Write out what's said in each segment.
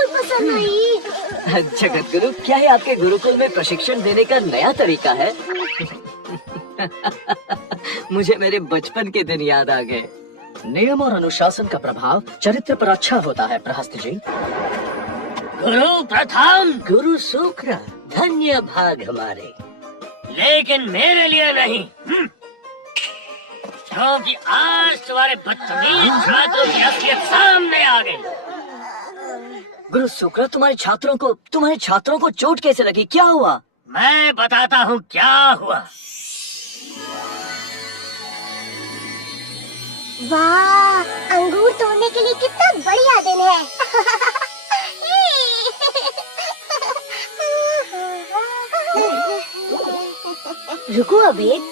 बिल्कुल पसंद नहीं। जगत गुरु, क्या है आपके गुरुकुल में प्रशिक्षण देने का नया तरीका है? मुझे मेरे बचपन के दिन याद आ गए। नियम और अनुशासन का प्रभाव चरित्र पर अच्छा होता है प्रहस्त जी। गुरु प्रथम, गुरु शुक्र, धन्य भाग हमारे। लेकिन मेरे लिए नहीं, क्योंकि आज तुम्हारे बदतमीज छात्रों की असलियत सामने आ गई। गुरु शुक्र, तुम्हारे छात्रों को चोट कैसे लगी? क्या हुआ? मैं बताता हूँ क्या हुआ। वाह, अंगूर तोड़ने के लिए कितना बढ़िया दिन है। रुको अबेद,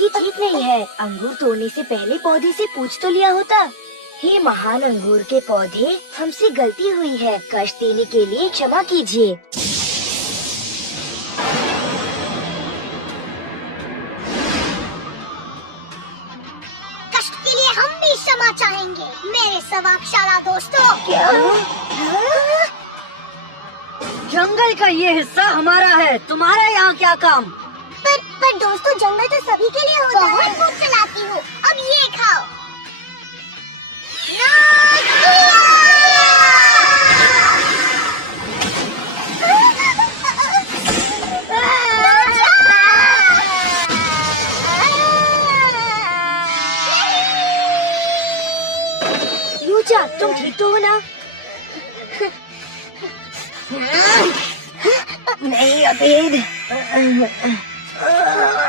ये ठीक नहीं है। अंगूर तोड़ने से पहले पौधे से पूछ तो लिया होता। हे महान अंगूर के पौधे, हमसे गलती हुई है, कष्ट देने के लिए क्षमा कीजिए। कष्ट के लिए हम भी क्षमा चाहेंगे मेरे सवाक्षाला दोस्तों। क्या? जंगल का ये हिस्सा हमारा है, तुम्हारा यहाँ क्या काम? पर दोस्तों, जंगल तो सभी के लिए होता है। बहुत भूख चलाती हूँ, अब ये खाओ। यूचा, तुम ठीक तो हो ना? नहीं अबेद,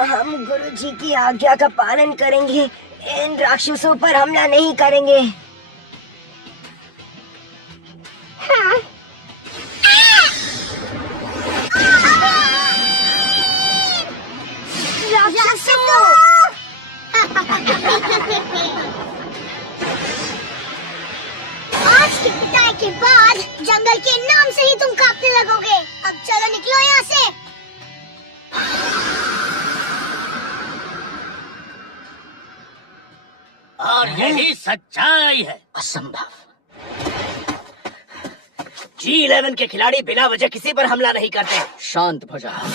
हम गुरु जी की आज्ञा का पालन करेंगे। इन राक्षसों पर हमला नहीं करेंगे। हाँ। राक्षसों! आज की पिटाई के बाद जंगल के नाम से ही तुम कांपने लगोगे। अब चलो निकलो यहाँ से। और यही सच्चाई है। असंभव। G11 के खिलाड़ी बिना वजह किसी पर हमला नहीं करते। शांत हो जाओ।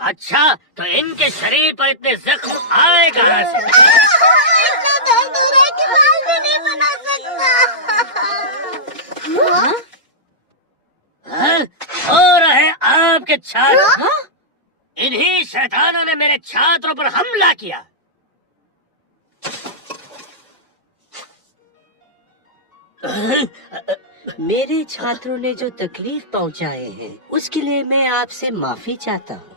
अच्छा, तो इनके शरीर पर इतने जख्म आए कहाँ से? इतना दर्द हो रहा है कि बाल भी नहीं बना सकता। हाँ? हो रहे आपके छात्र? इन्हीं शैतानों ने मेरे छात्रों पर हमला किया। मेरे छात्रों ने जो तकलीफ पहुंचाए हैं, उसके लिए मैं आपसे माफी चाहता हूँ।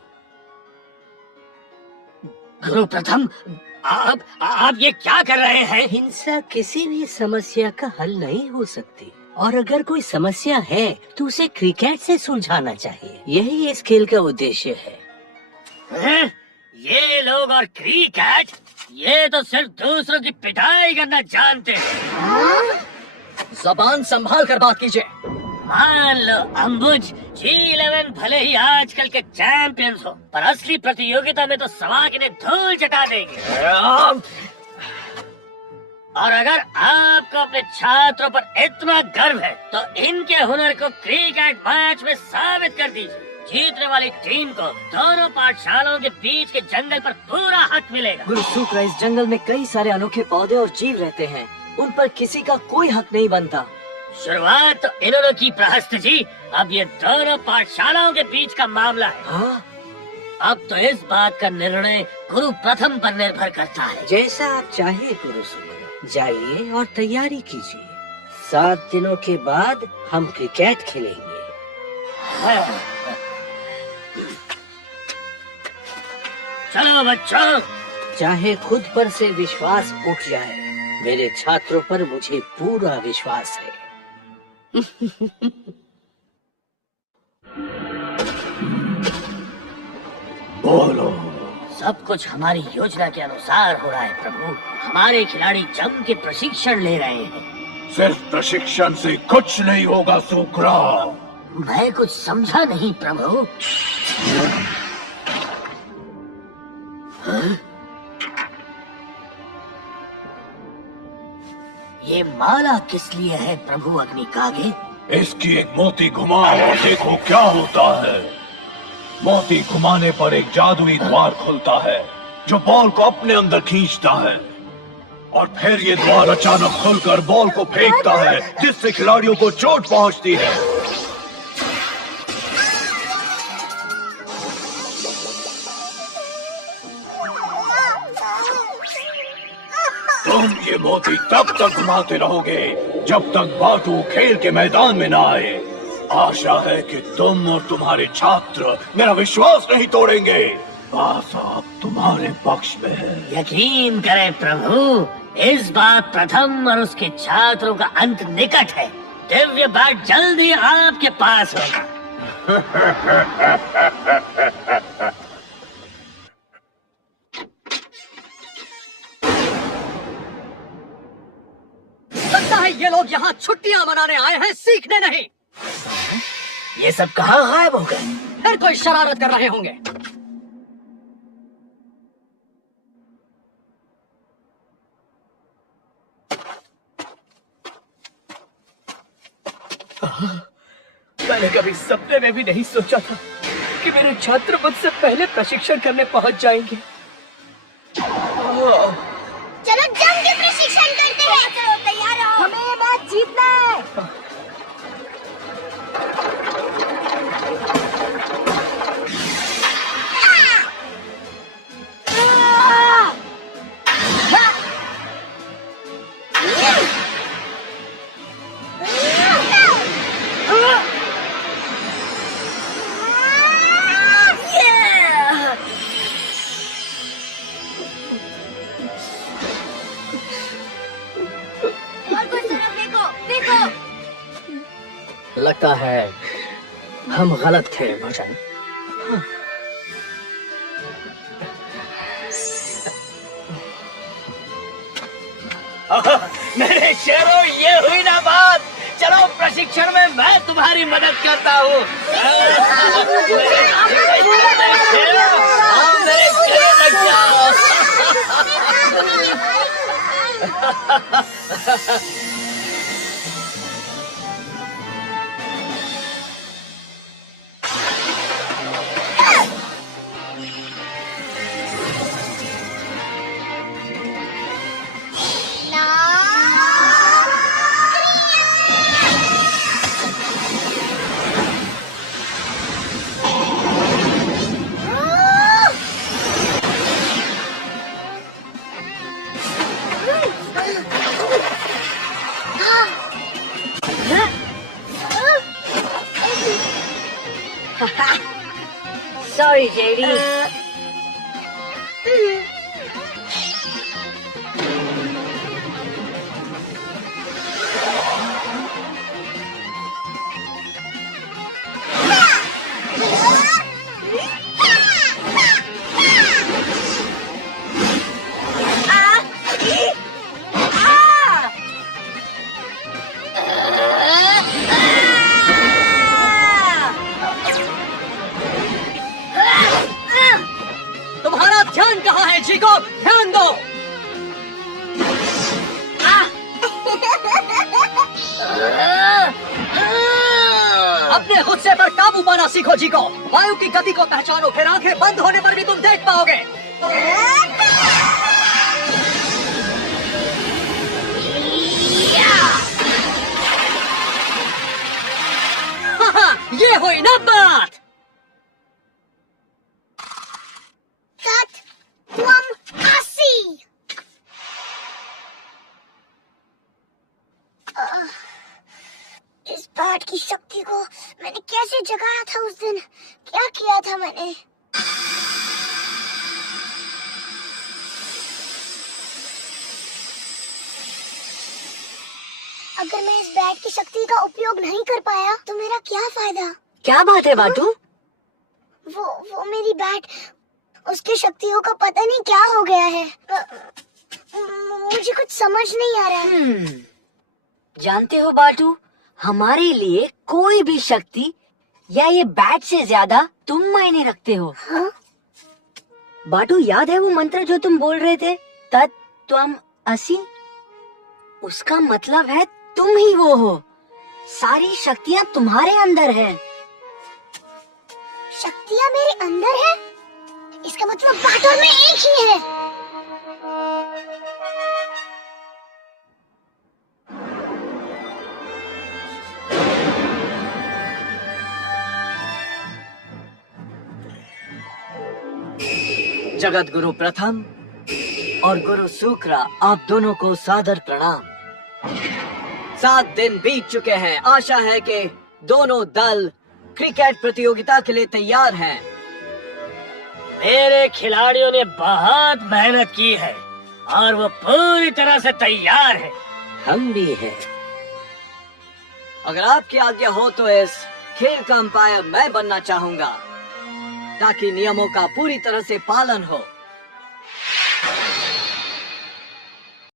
गुरु प्रथम, आप ये क्या कर रहे हैं? हिंसा किसी भी समस्या का हल नहीं हो सकती, और अगर कोई समस्या है तो उसे क्रिकेट से सुलझाना चाहिए। यही इस खेल का उद्देश्य है। ये लोग और क्रिकेट, ये तो सिर्फ दूसरों की पिटाई करना जानते हैं। जबान संभाल कर बात कीजिए। मान लो अंबुज, G11 भले ही आजकल के चैंपियंस हो, पर असली प्रतियोगिता में तो सवाक इन्हें धूल चटा देंगे। और अगर आपको अपने छात्रों पर इतना गर्व है, तो इनके हुनर को क्रिकेट मैच में साबित कर दीजिए। जीतने वाली टीम को दोनों पाठशालाओं के बीच के जंगल पर पूरा हक मिलेगा। गुरु शुक्र, इस जंगल में कई सारे अनोखे पौधे और जीव रहते हैं, उन पर किसी का कोई हक नहीं बनता। शुरुआत तो इन्होंने की प्रहस्त जी, अब ये दोनों पाठशालाओं के बीच का मामला है। हाँ? अब तो इस बात का निर्णय गुरु प्रथम पर निर्भर करता है। जैसा आप चाहे गुरु शुक्र, जाइए और तैयारी कीजिए। 7 दिनों के बाद हम क्रिकेट खेलेंगे। हाँ। चलो बच्चों। चाहे खुद पर से विश्वास उठ जाए, मेरे छात्रों पर मुझे पूरा विश्वास है। बोलो। सब कुछ हमारी योजना के अनुसार हो रहा है प्रभु। हमारे खिलाड़ी जम के प्रशिक्षण ले रहे हैं। सिर्फ प्रशिक्षण से कुछ नहीं होगा शुक्रा। मैं कुछ समझा नहीं प्रभु। ये माला किस लिए है प्रभु अग्निकागे? इसकी एक मोती घुमाओ और देखो क्या होता है। मोती घुमाने पर एक जादुई द्वार खुलता है जो बॉल को अपने अंदर खींचता है, और फिर ये द्वार अचानक खुलकर बॉल को फेंकता है, जिससे खिलाड़ियों को चोट पहुंचती है। तुम ये मोती तब तक घुमाते रहोगे जब तक बाटू खेल के मैदान में ना आए। आशा है कि तुम और तुम्हारे छात्र मेरा विश्वास नहीं तोड़ेंगे। आशा अब तुम्हारे पक्ष में है। यकीन करें प्रभु, इस बार प्रथम और उसके छात्रों का अंत निकट है। दिव्य बैट जल्दी आपके पास होगा। लगता है ये लोग यहाँ छुट्टियाँ मनाने आए हैं, सीखने नहीं। ये सब कहाँ गायब हो गए? फिर कोई शरारत कर रहे होंगे। मैंने कभी सपने में भी नहीं सोचा था कि मेरे छात्र मुझसे पहले प्रशिक्षण करने पहुंच जाएंगे। चलो जम के प्रशिक्षण करते हैं। चलो तैयार हो, हमें ये मैच जीतना है। लगता है हम गलत थे भजन। मेरे शेरों, ये हुई ना बात। चलो प्रशिक्षण में मैं तुम्हारी मदद करता हूँ। मेरे गले लग जाओ। Sorry, JD. तुम्हारा ध्यान कहाँ है जीको? ध्यान दो। अपने गुस्से पर काबू पाना सीखो जीको। वायु की गति को पहचानो, फिर आंखें बंद होने पर भी तुम देख पाओगे। हाँ, ये हुई ना बात। इस बैट की शक्ति को मैंने कैसे जगाया था उस दिन? क्या किया था मैंने? अगर मैं इस बैट की शक्ति का उपयोग नहीं कर पाया तो मेरा क्या फायदा? क्या बात है बाटू? वो मेरी बैट, उसकी शक्तियों का पता नहीं क्या हो गया है। मुझे कुछ समझ नहीं आ रहा है। जानते हो बाटू, हमारे लिए कोई भी शक्ति या ये बैट से ज्यादा तुम मायने रखते हो। हाँ? बाटू, याद है वो मंत्र जो तुम बोल रहे थे? तत् त्वम असि। उसका मतलब है तुम ही वो हो। सारी शक्तियाँ तुम्हारे अंदर है। शक्तियाँ मेरे अंदर है? इसका मतलब बाटू और मैं एक ही है। जगत गुरु प्रथम और गुरु शुक्रा, आप दोनों को सादर प्रणाम। 7 दिन बीत चुके हैं। आशा है कि दोनों दल क्रिकेट प्रतियोगिता के लिए तैयार हैं। मेरे खिलाड़ियों ने बहुत मेहनत की है और वो पूरी तरह से तैयार है। हम भी हैं। अगर आपकी आज्ञा हो तो इस खेल का अंपायर मैं बनना चाहूंगा, ताकि नियमों का पूरी तरह से पालन हो।